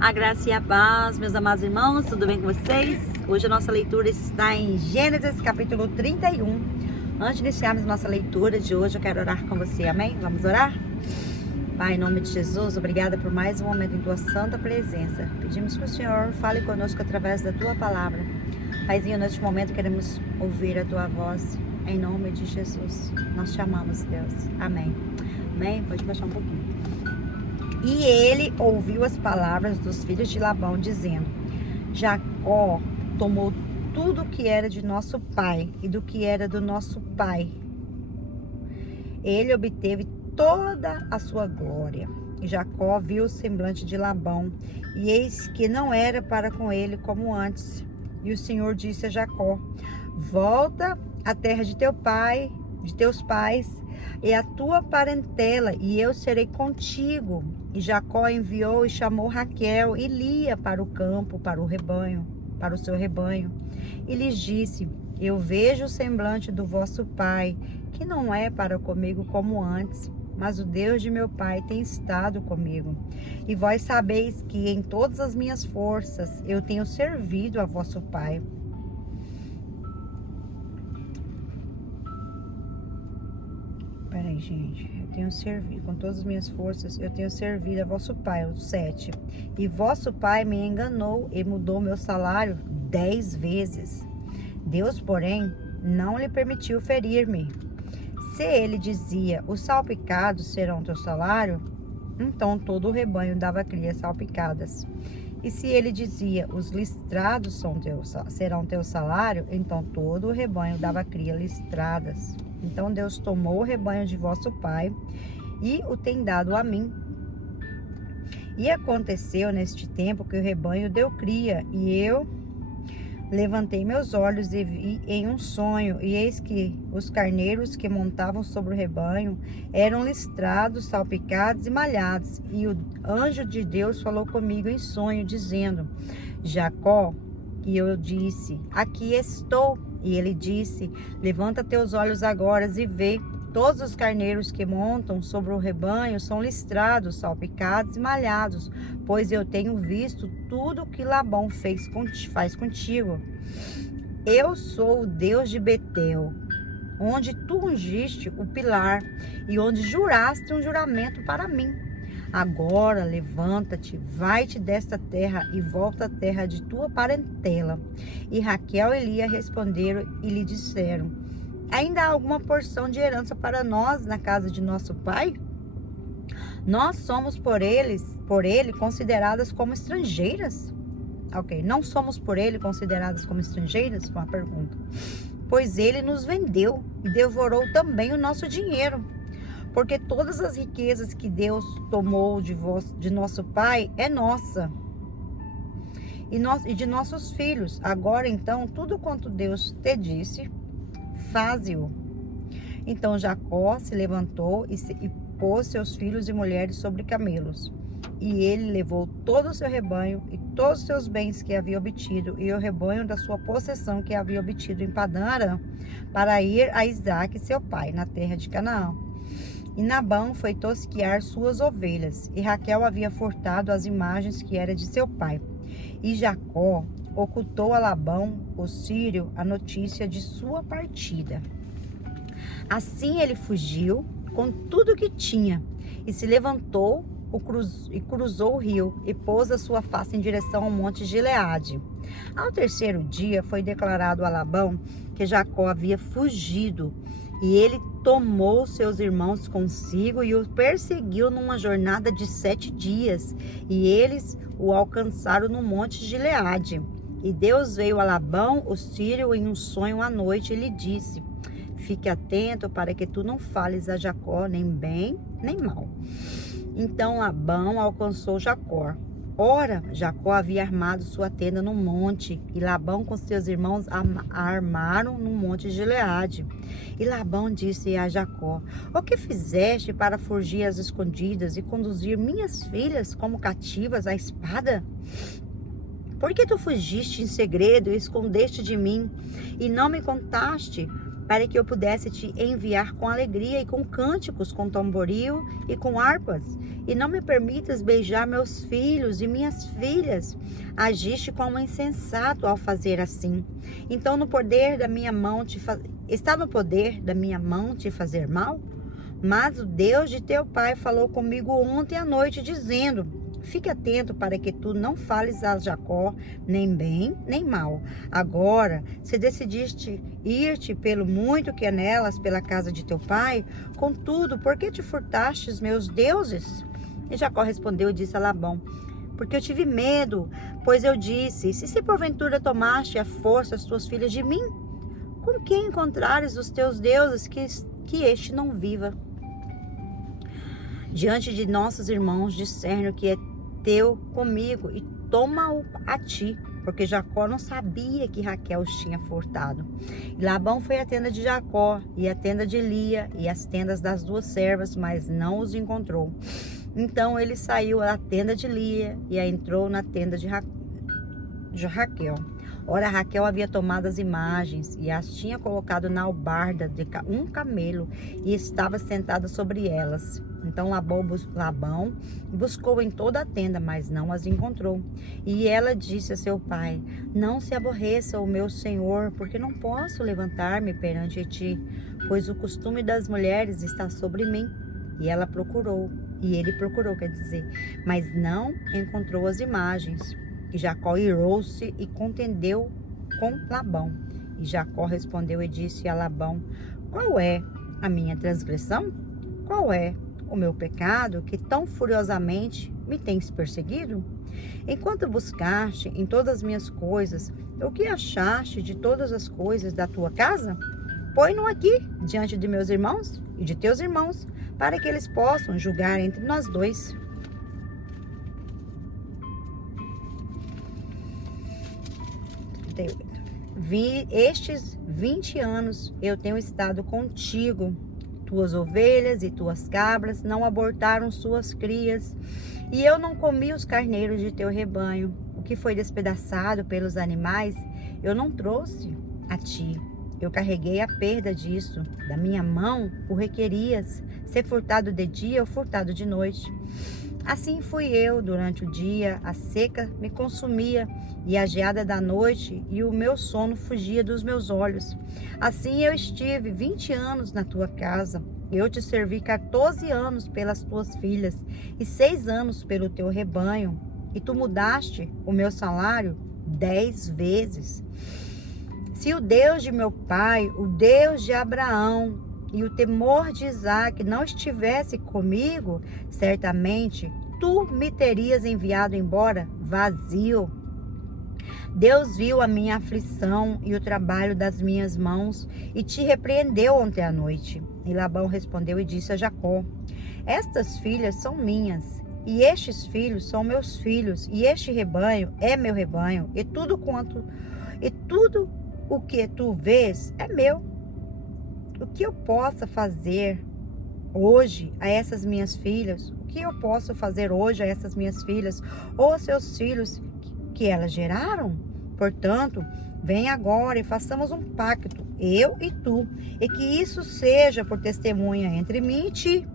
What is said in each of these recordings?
A graça e a paz, meus amados irmãos, tudo bem com vocês? Hoje a nossa leitura está em Gênesis capítulo 31. Antes de iniciarmos nossa leitura de hoje, eu quero orar com você, amém? Vamos orar? Pai, em nome de Jesus, obrigada por mais um momento em Tua santa presença. Pedimos que o Senhor fale conosco através da Tua palavra. Paizinho, neste momento queremos ouvir a Tua voz, em nome de Jesus. Nós te amamos, Deus. Amém. Amém? Pode baixar um pouquinho. E ele ouviu as palavras dos filhos de Labão, dizendo: Jacó tomou tudo que era de nosso pai e do que era do nosso pai. Ele obteve toda a sua glória. E Jacó viu o semblante de Labão, e eis que não era para com ele como antes. E o Senhor disse a Jacó: Volta à terra de teu pai, de teus pais, e a tua parentela, e eu serei contigo. E Jacó enviou e chamou Raquel e Lia para o campo, para o seu rebanho. E lhes disse: Eu vejo o semblante do vosso pai, que não é para comigo como antes, mas o Deus de meu pai tem estado comigo. E vós sabeis que em todas as minhas forças eu tenho servido a vosso pai. Peraí, gente, eu tenho servido, com todas as minhas forças, eu tenho servido a vosso pai, o 7. E vosso pai me enganou e mudou meu salário 10 vezes. Deus, porém, não lhe permitiu ferir-me. Se ele dizia: os salpicados serão teu salário, então todo o rebanho dava crias salpicadas. E se ele dizia: os listrados serão teu salário, então todo o rebanho dava cria listradas. Então Deus tomou o rebanho de vosso pai e o tem dado a mim. E aconteceu neste tempo que o rebanho deu cria, e eu levantei meus olhos e vi em um sonho, e eis que os carneiros que montavam sobre o rebanho eram listrados, salpicados e malhados. E o anjo de Deus falou comigo em sonho, dizendo: Jacó. E eu disse: aqui estou. E ele disse: levanta teus olhos agora e vê. Todos os carneiros que montam sobre o rebanho são listrados, salpicados e malhados, pois eu tenho visto tudo o que Labão faz contigo. Eu sou o Deus de Betel, onde tu ungiste o pilar e onde juraste um juramento para mim. Agora levanta-te, vai-te desta terra e volta à terra de tua parentela. E Raquel e Lia responderam e lhe disseram: ainda há alguma porção de herança para nós na casa de nosso pai? Nós somos por ele consideradas como estrangeiras? Ok, não somos por ele consideradas como estrangeiras? Foi uma pergunta. Pois ele nos vendeu e devorou também o nosso dinheiro. Porque todas as riquezas que Deus tomou de nosso pai é nossa e de nossos filhos. Agora então, tudo quanto Deus te disse, faze-o. Então Jacó se levantou e pôs seus filhos e mulheres sobre camelos. E ele levou todo o seu rebanho e todos os seus bens que havia obtido, e o rebanho da sua possessão que havia obtido em Padã Arã, para ir a Isaque seu pai, na terra de Canaã. E Labão foi tosquiar suas ovelhas, e Raquel havia furtado as imagens que era de seu pai. E Jacó ocultou a Labão, o sírio, a notícia de sua partida. Assim ele fugiu com tudo o que tinha, e se levantou e cruzou o rio, e pôs a sua face em direção ao monte Gileade. Ao terceiro dia foi declarado a Labão que Jacó havia fugido, e ele tomou seus irmãos consigo e o perseguiu numa jornada de 7 dias. E eles o alcançaram no monte Gileade. E Deus veio a Labão, o sírio, em um sonho à noite, e lhe disse: fique atento para que tu não fales a Jacó nem bem nem mal. Então Labão alcançou Jacó. Ora, Jacó havia armado sua tenda no monte, e Labão com seus irmãos armaram no monte Gileade. E Labão disse a Jacó: o que fizeste para fugir às escondidas e conduzir minhas filhas como cativas à espada? Por que tu fugiste em segredo e escondeste de mim, e não me contaste para que eu pudesse te enviar com alegria e com cânticos, com tamboril e com harpas. E não me permitas beijar meus filhos e minhas filhas. Agiste como insensato ao fazer assim. Então está no poder da minha mão te fazer mal? Mas o Deus de teu pai falou comigo ontem à noite, dizendo: fique atento para que tu não fales a Jacó, nem bem, nem mal. Agora, se decidiste ir-te pelo muito que anelas pela casa de teu pai, contudo, por que te furtaste os meus deuses? E Jacó respondeu e disse a Labão: porque eu tive medo, pois eu disse: se porventura tomaste à força as tuas filhas de mim, com quem encontrares os teus deuses, que este não viva? Diante de nossos irmãos, discerne o que é teu comigo e toma-o a ti, porque Jacó não sabia que Raquel os tinha furtado. E Labão foi à tenda de Jacó e à tenda de Lia e às tendas das duas servas, mas não os encontrou. Então ele saiu à tenda de Lia e entrou na tenda de Raquel. Ora, Raquel havia tomado as imagens e as tinha colocado na albarda de um camelo e estava sentada sobre elas. Então Labão buscou em toda a tenda, mas não as encontrou. E ela disse a seu pai: não se aborreça o meu senhor, porque não posso levantar-me perante ti, pois o costume das mulheres está sobre mim. E ele procurou, mas não encontrou as imagens. E Jacó irou-se e contendeu com Labão. E Jacó respondeu e disse a Labão: qual é a minha transgressão? Qual é o meu pecado que tão furiosamente me tens perseguido? Enquanto buscaste em todas as minhas coisas, o que achaste de todas as coisas da tua casa? Põe-no aqui diante de meus irmãos e de teus irmãos, para que eles possam julgar entre nós dois. Estes 20 anos eu tenho estado contigo. Tuas ovelhas e tuas cabras não abortaram suas crias, e eu não comi os carneiros de teu rebanho. O que foi despedaçado pelos animais, eu não trouxe a ti. Eu carreguei a perda disso. Da minha mão o requerias, ser furtado de dia ou furtado de noite. Assim fui eu durante o dia, a seca me consumia, e a geada da noite, e o meu sono fugia dos meus olhos. Assim eu estive 20 anos na tua casa. Eu te servi 14 anos pelas tuas filhas, e 6 anos pelo teu rebanho. E tu mudaste o meu salário 10 vezes. Se o Deus de meu pai, o Deus de Abraão, e o temor de Isaque não estivesse comigo, certamente tu me terias enviado embora vazio. Deus viu a minha aflição e o trabalho das minhas mãos e te repreendeu ontem à noite. E Labão respondeu e disse a Jacó: estas filhas são minhas, e estes filhos são meus filhos, e este rebanho é meu rebanho, e tudo o que tu vês é meu. O que eu possa fazer hoje a essas minhas filhas? O que eu posso fazer hoje a essas minhas filhas ou a seus filhos que elas geraram? Portanto, vem agora e façamos um pacto, eu e tu, e que isso seja por testemunha entre mim e ti.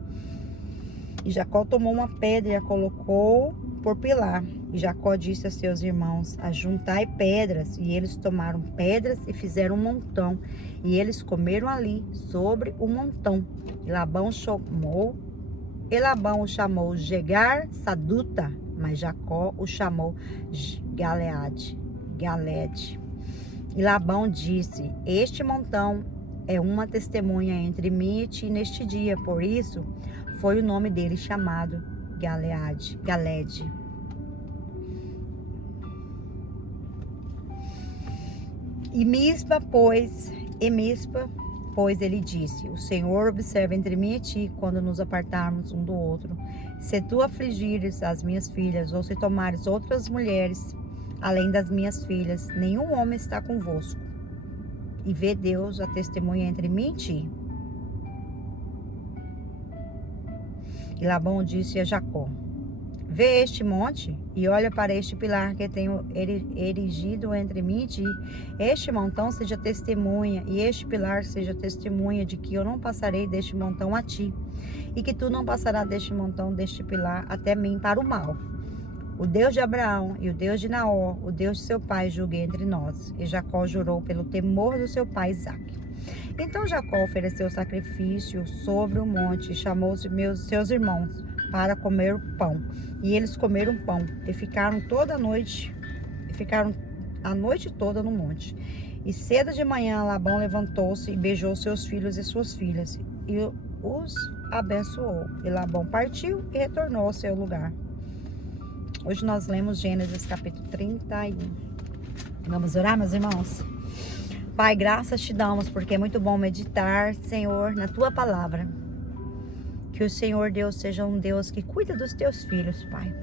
E Jacó tomou uma pedra e a colocou por pilar. E Jacó disse a seus irmãos: ajuntai pedras. E eles tomaram pedras e fizeram um montão. E eles comeram ali, sobre o montão. E Labão o chamou Jegar Saduta, mas Jacó o chamou Galede. E Labão disse: este montão é uma testemunha entre mim e ti neste dia. Por isso foi o nome dele chamado Galede. E Mispa, pois, ele disse: o Senhor observa entre mim e ti, quando nos apartarmos um do outro. Se tu afligires as minhas filhas, ou se tomares outras mulheres, além das minhas filhas, nenhum homem está convosco. E vê Deus a testemunha entre mim e ti. E Labão disse a Jacó: Vê este monte e olha para este pilar que tenho erigido entre mim e ti. Este montão seja testemunha, e este pilar seja testemunha de que eu não passarei deste montão a ti, e que tu não passarás deste montão, deste pilar, até mim para o mal. O Deus de Abraão e o Deus de Naor, o Deus de seu pai, julgue entre nós. E Jacó jurou pelo temor do seu pai Isaque. Então Jacó ofereceu sacrifício sobre o monte e chamou seus irmãos para comer o pão. E eles comeram pão e ficaram a noite toda no monte. E cedo de manhã Labão levantou-se e beijou seus filhos e suas filhas e os abençoou. E Labão partiu e retornou ao seu lugar. Hoje nós lemos Gênesis capítulo 31. Vamos orar, meus irmãos? Pai, graças te damos, porque é muito bom meditar, Senhor, na tua palavra. Que o Senhor Deus seja um Deus que cuida dos teus filhos, Pai.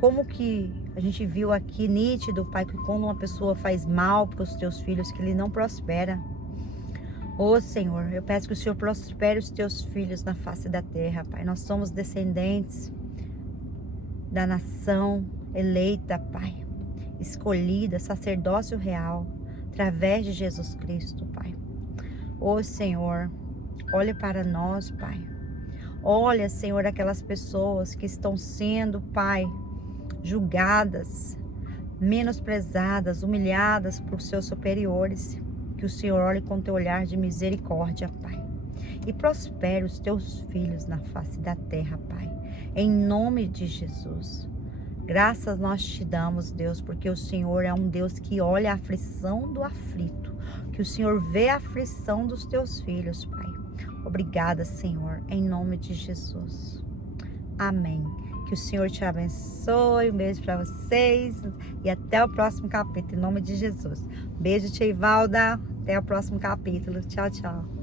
Como que a gente viu aqui nítido, Pai, que quando uma pessoa faz mal para os teus filhos, que ele não prospera. Ô Senhor, eu peço que o Senhor prospere os teus filhos na face da terra, Pai. Nós somos descendentes da nação eleita, Pai, escolhida, sacerdócio real, através de Jesus Cristo, Pai. Ô Senhor, olhe para nós, Pai. Olha, Senhor, aquelas pessoas que estão sendo, Pai, julgadas, menosprezadas, humilhadas por seus superiores. Que o Senhor olhe com teu olhar de misericórdia, Pai. E prospere os teus filhos na face da terra, Pai. Em nome de Jesus. Graças nós te damos, Deus, porque o Senhor é um Deus que olha a aflição do aflito. Que o Senhor vê a aflição dos teus filhos, Pai. Obrigada, Senhor, em nome de Jesus. Amém. Que o Senhor te abençoe. Um beijo para vocês e até o próximo capítulo, em nome de Jesus. Beijo, tia Ivalda. Até o próximo capítulo. Tchau, tchau.